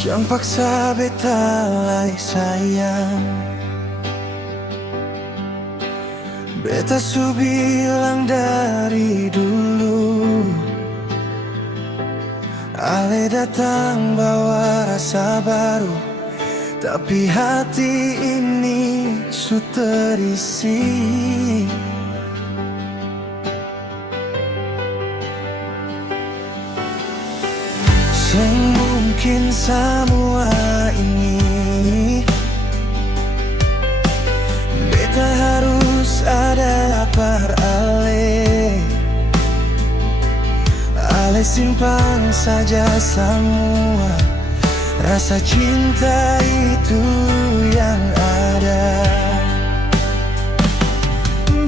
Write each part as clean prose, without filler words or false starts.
Jangan paksa beta lai sayang. Beta su bilang dari dulu, ale datang bawa rasa baru, tapi hati ini su terisi. Mungkin semua ini beta harus ada par ale. Ale simpan saja semua rasa cinta itu yang ada.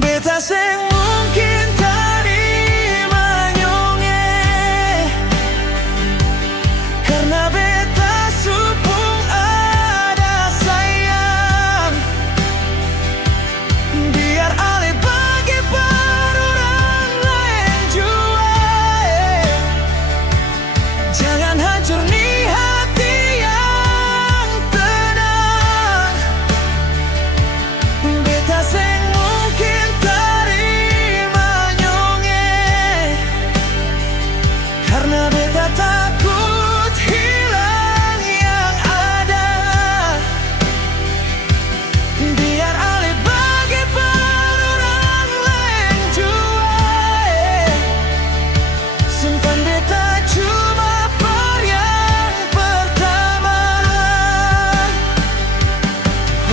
Beta seng mungkin terima nyonge, karena beta supung ada sayang. Biar ale bagi per orang lain jua, jangan hancur nih hati yang tenang. Beta seng mungkin terima nyonge, karena beta takut hilang yang ada. Biar ale bagi per orang lain jua, simpan beta cuma per yang pertama.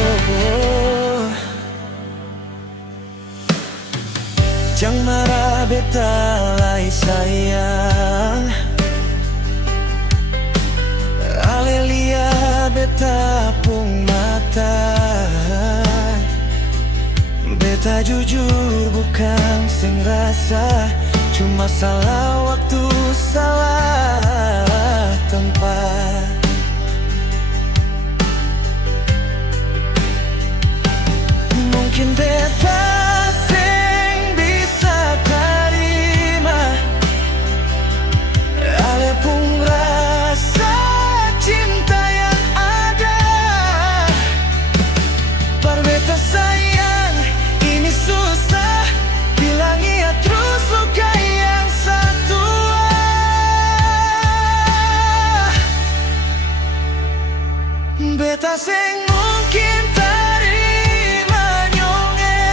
Oh. Jangan marah beta lai sayang. Ale lihat beta pung mata, beta jujur bukan sing rasa, cuma salah waktu, salah tempat. Mungkin beta sing bisa terima ale pun rasa cinta yang ada. Par beta sayang, ini susah bilang iya terus luka yang satu. Beta seng mungkin terima nyonge,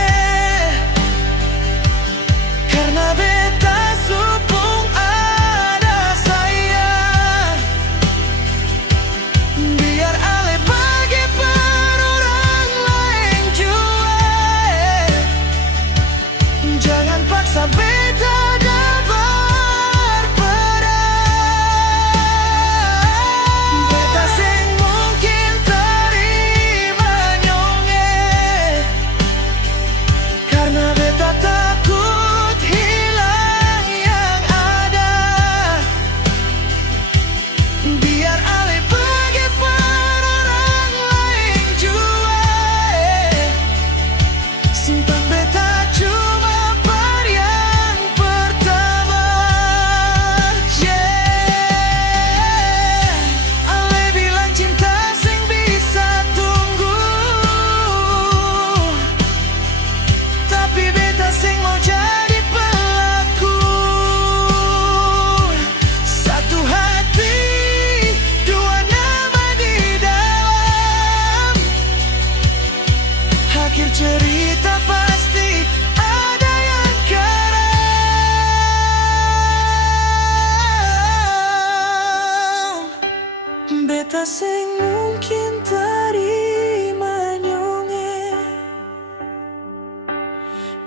karena beta supung ada sayang. Biar ale bagi per orang lain jua, jangan paksa beta dapat berperang. Beta seng mungkin terima nyonge, karena beta takut hilang yang ada. Biar ale bagi per orang lain jua, simpan beta cuma per yang pertama. Yeah. Ale bilang cinta sing bisa tunggu, tapi beta sing mau jadi pelaku. Satu hati, dua nama di dalam. Akhir cerita pasti ada yang karam. Beta sing mungkin terima nyonge,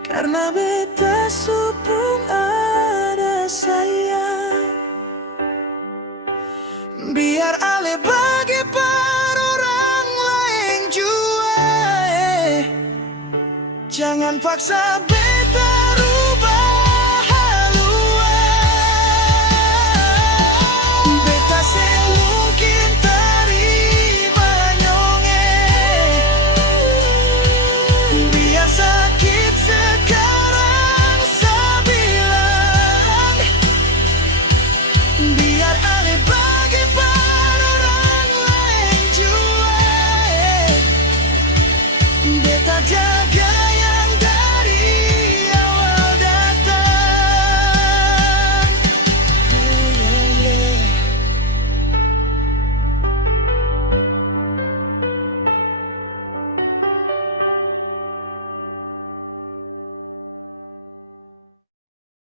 karena beta supung ada sayang. Biar ale bagi per orang lain jua, jangan paksa beta rubah haluan. Beta seng mungkin terima nyonge, biar sakit sekarang sabilang. Biar ale bagi